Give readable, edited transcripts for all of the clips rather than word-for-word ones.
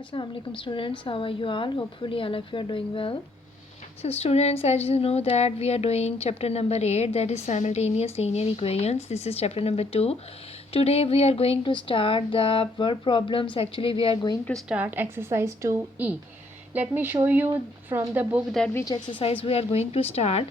Assalamu alaikum students, how are you all? Hopefully all of you are doing well. So students, as you know that we are doing chapter number 8, that is simultaneous linear equations. This is chapter number 2. Today we are going to start the word problems. Actually we are going to start exercise 2E. Let me show you from the book that which exercise we are going to start.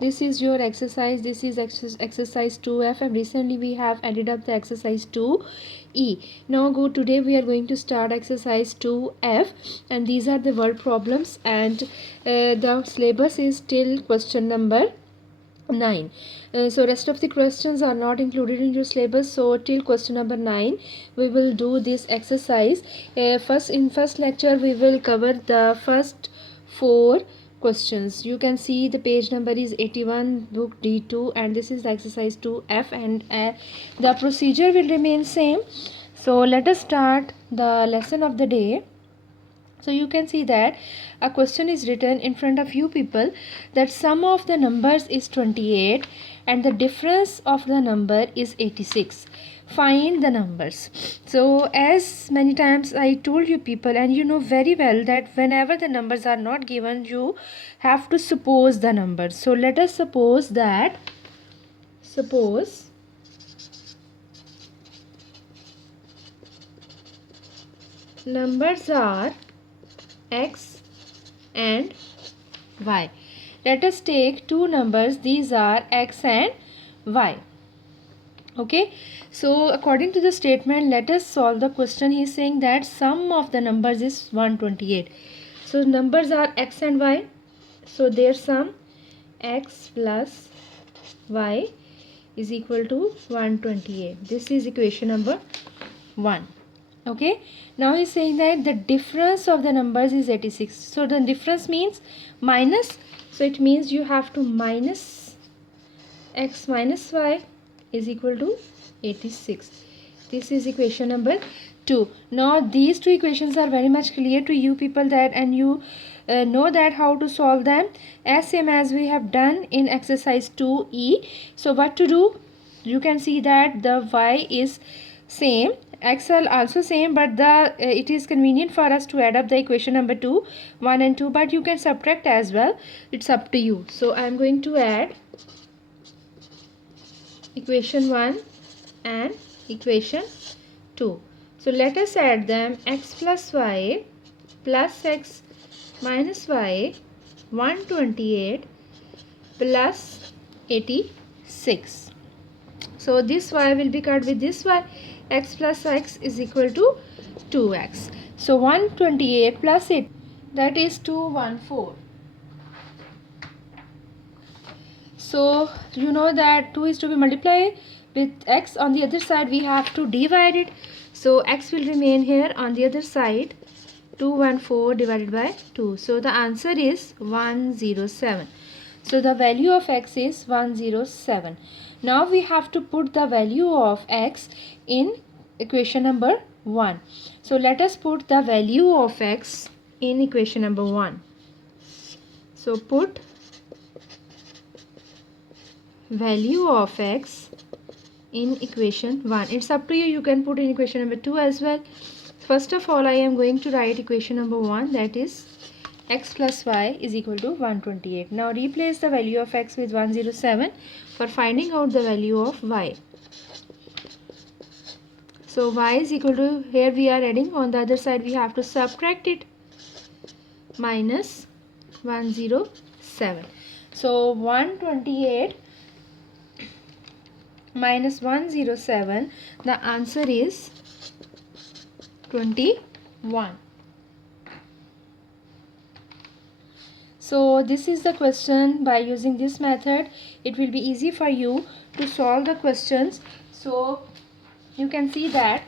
This is your exercise. This is exercise 2F, and recently we have added up the exercise 2E. Now today we are going to start exercise 2F, and these are the word problems, and the syllabus is till question number 9. So rest of the questions are not included in your syllabus, so till question number 9 we will do this exercise. First lecture we will cover the first 4 questions. You can see the page number is 81, book D2, and this is the exercise 2F, and the procedure will remain same. So let us start the lesson of the day. So you can see that a question is written in front of you people, that sum of the numbers is 28 and the difference of the number is 86. Find the numbers. So as many times I told you people, and you know very well that whenever the numbers are not given, you have to suppose the numbers. So let us suppose numbers are x and y. Let us take two numbers, these are x and y. Okay, so according to the statement, let us solve the question. He is saying that sum of the numbers is 128. So numbers are x and y, so their sum x plus y is equal to 128. This is equation number 1. Okay, now he's saying that the difference of the numbers is 86. So the difference means minus, so it means you have to minus x minus y is equal to 86. This is equation number 2. Now these two equations are very much clear to you people, that and you know that how to solve them as same as we have done in exercise 2E. So what to do? You can see that the y is same, x are also same, but the it is convenient for us to add up the equation number 2, 1 and 2, but you can subtract as well, it's up to you. So I am going to add equation 1 and equation 2. So let us add them. X plus y plus x minus y, 128 plus 86. So this y will be cut with this y. X plus x is equal to 2x. So 128 plus 8, that is 214. So you know that 2 is to be multiplied with x. On the other side we have to divide it. So x will remain here on the other side. 214 divided by 2. So the answer is 107. So the value of x is 107. Now we have to put the value of x in equation number 1. So let us put the value of x in equation number 1. So put value of x in equation 1. It's up to you. You can put in equation number 2 as well. First of all, I am going to write equation number 1, that is x plus y is equal to 128. Now replace the value of x with 107 for finding out the value of y. So y is equal to, here we are adding, on the other side we have to subtract it, minus 107. So 128 minus 107, the answer is 21. So this is the question. By using this method it will be easy for you to solve the questions. So you can see that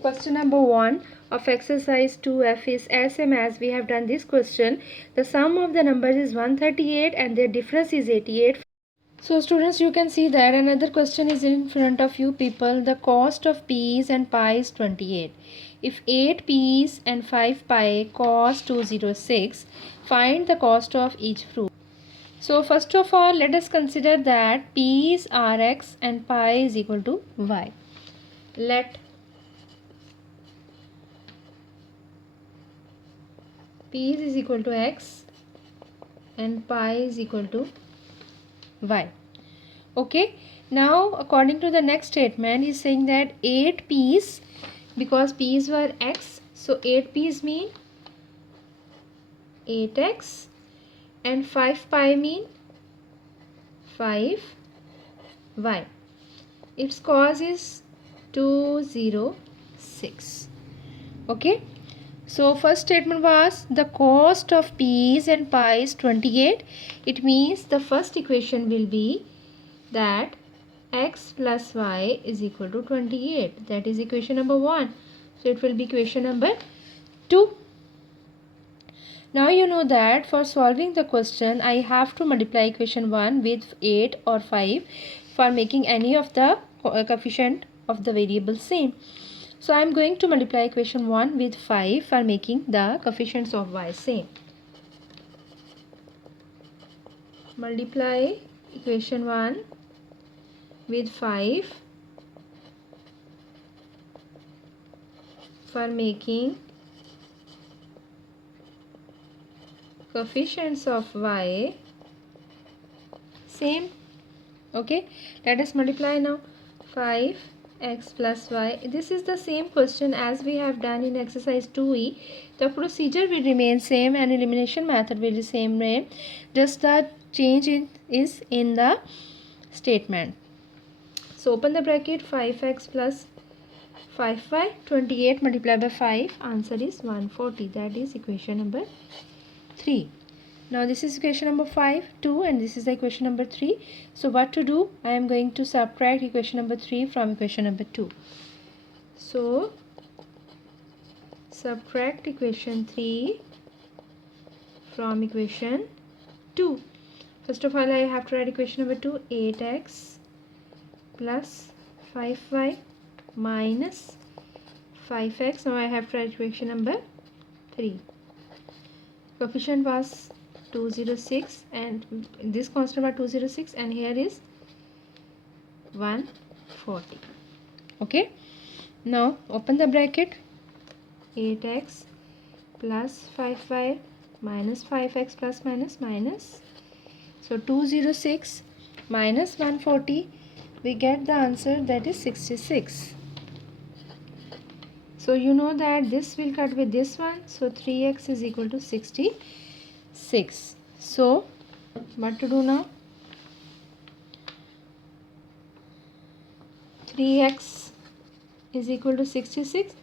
question number 1 of exercise 2F is as same as we have done this question. The sum of the numbers is 138 and their difference is 88. So students, you can see that another question is in front of you people. The cost of peas and pie is 28. If 8 peas and 5 pie cost 206, find the cost of each fruit. So first of all, let us consider that peas are x and pie is equal to y. Let P is equal to x and pi is equal to y. Okay, now according to the next statement, he is saying that 8 p's, because p's were x, so 8 p's mean 8x and 5 pi mean 5y. Its cos is 206. Okay, so first statement was the cost of p's and pi is 28. It means the first equation will be that x plus y is equal to 28. That is equation number 1. So it will be equation number 2. Now you know that for solving the question, I have to multiply equation 1 with 8 or 5 for making any of the coefficient of the variable same. So I am going to multiply equation 1 with 5 for making the coefficients of y same. Multiply equation 1 with 5 for making coefficients of y same. Okay, let us multiply now. 5x plus y. This is the same question as we have done in exercise 2e. The procedure will remain same and elimination method will be same way. Just the change is in the statement. So open the bracket. 5x plus 5y, 28 multiplied by 5, answer is 140. That is equation number 3. Now this is equation number 5, 2, and this is the equation number 3. So what to do? I am going to subtract equation number 3 from equation number 2. So subtract equation 3 from equation 2. First of all, I have to write equation number 2. 8x plus 5y minus 5x. Now I have to write equation number 3. Coefficient was 206 and this constant was 206 and here is 140. Okay, now open the bracket. 8x plus 5y minus 5x plus minus. So 206 minus 140, we get the answer, that is 66. So you know that this will cut with this one, so 3x is equal to 66. So what to do now? 3x is equal to 66.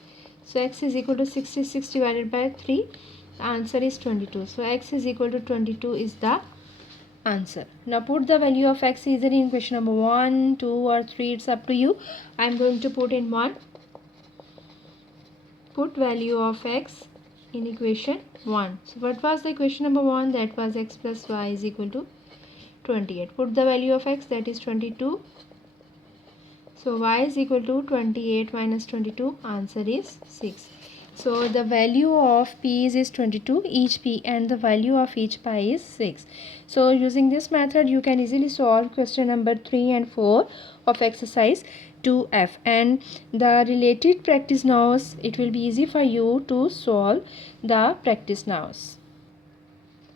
So x is equal to 66 divided by 3. The answer is 22. So x is equal to 22 is the answer. Now put the value of x either in question number 1, 2 or 3. It's up to you. I am going to put in 1. Put value of x in equation 1. So what was the equation number 1? That was x plus y is equal to 28. Put the value of x, that is 22. So y is equal to 28 minus 22. Answer is 6. So the value of p's is 22 each p and the value of each pi is 6. So using this method you can easily solve question number 3 and 4 of exercise 2f, and the related practice nows, it will be easy for you to solve the practice nows.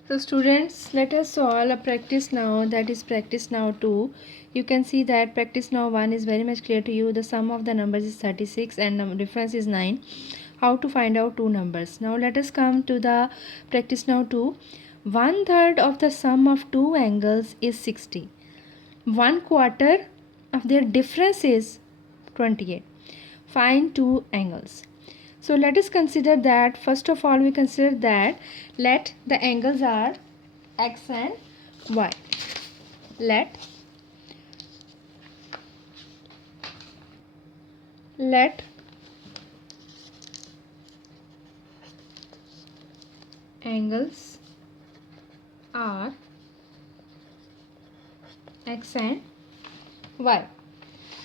So students, let us solve a practice now, that is practice now 2. You can see that practice now 1 is very much clear to you. The sum of the numbers is 36 and the difference is 9. How to find out two numbers? Now let us come to the practice now 2. 1/3 of the sum of two angles is 60. 1/4 of their difference is 28. Find two angles. So let us consider that, first of all we consider that let the angles are x and y. Let angles are x and y.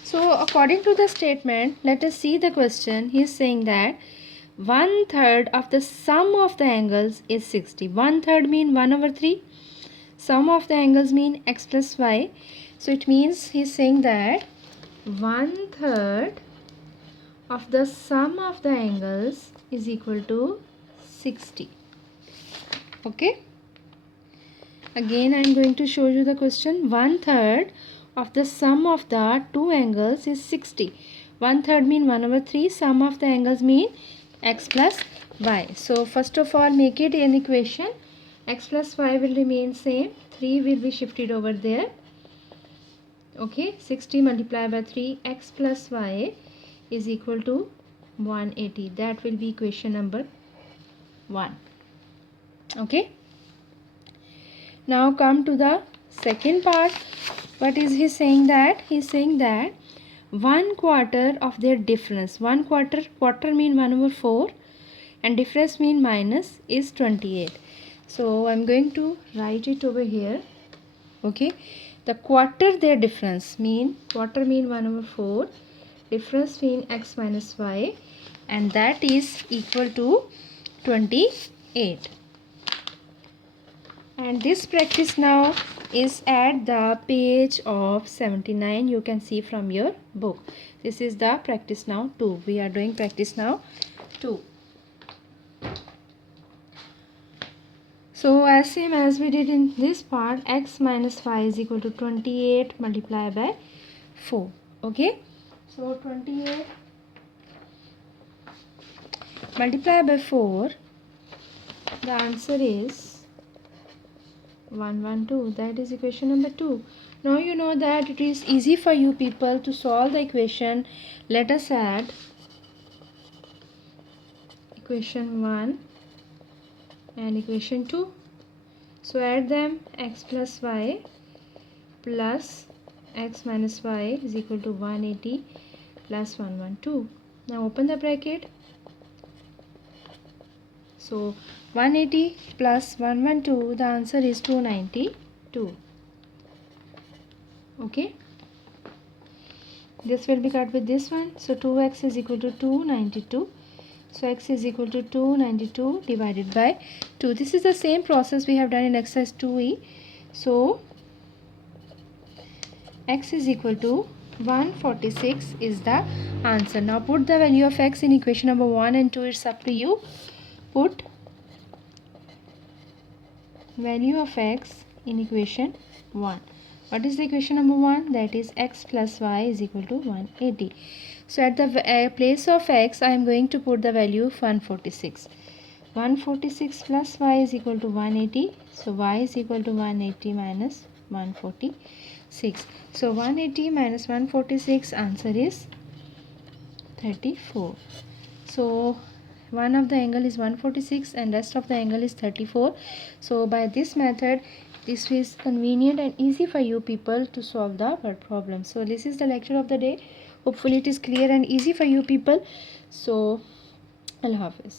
So according to the statement, let us see the question. He is saying that 1/3 of the sum of the angles is 60. 1/3 mean 1/3. Sum of the angles mean x plus y. So it means he is saying that 1/3 of the sum of the angles is equal to 60. Okay, again I am going to show you the question. 1/3 of the sum of the two angles is 60. 1/3 mean 1/3. Sum of the angles mean x plus y. So first of all make it an equation. X plus y will remain same. 3 will be shifted over there. Okay, 60 multiplied by 3, x plus y is equal to 180. That will be equation number 1. Okay, now come to the second part. What is he saying? That he is saying that 1/4 of their difference, 1/4, quarter mean 1/4 and difference mean minus, is 28. So I'm going to write it over here. Okay, the quarter their difference mean, quarter mean 1/4, difference mean x minus y, and that is equal to 28. And this practice now is at the page of 79. You can see from your book. This is the practice now 2. We are doing practice now 2. So as same as we did in this part, x minus y is equal to 28 multiplied by 4. Okay, so 28 multiplied by 4, the answer is 112. That is equation number 2. Now you know that it is easy for you people to solve the equation. Let us add equation 1 and equation 2. So add them. X plus y plus x minus y is equal to 180 plus 112. Now open the bracket. So 180 plus 112, the answer is 292. Okay, this will be cut with this one. So 2x is equal to 292. So x is equal to 292 divided by 2. This is the same process we have done in exercise 2e. So x is equal to 146 is the answer. Now put the value of x in equation number 1 and 2. It's up to you. Put value of x in equation 1. What is the equation number 1? That is x plus y is equal to 180. So at the place of x, I am going to put the value of 146. 146 plus y is equal to 180. So y is equal to 180 minus 146. So 180 minus 146, answer is 34. So one of the angle is 146 and rest of the angle is 34. So by this method, this is convenient and easy for you people to solve the word problem. So this is the lecture of the day. Hopefully it is clear and easy for you people. So Allah Hafiz.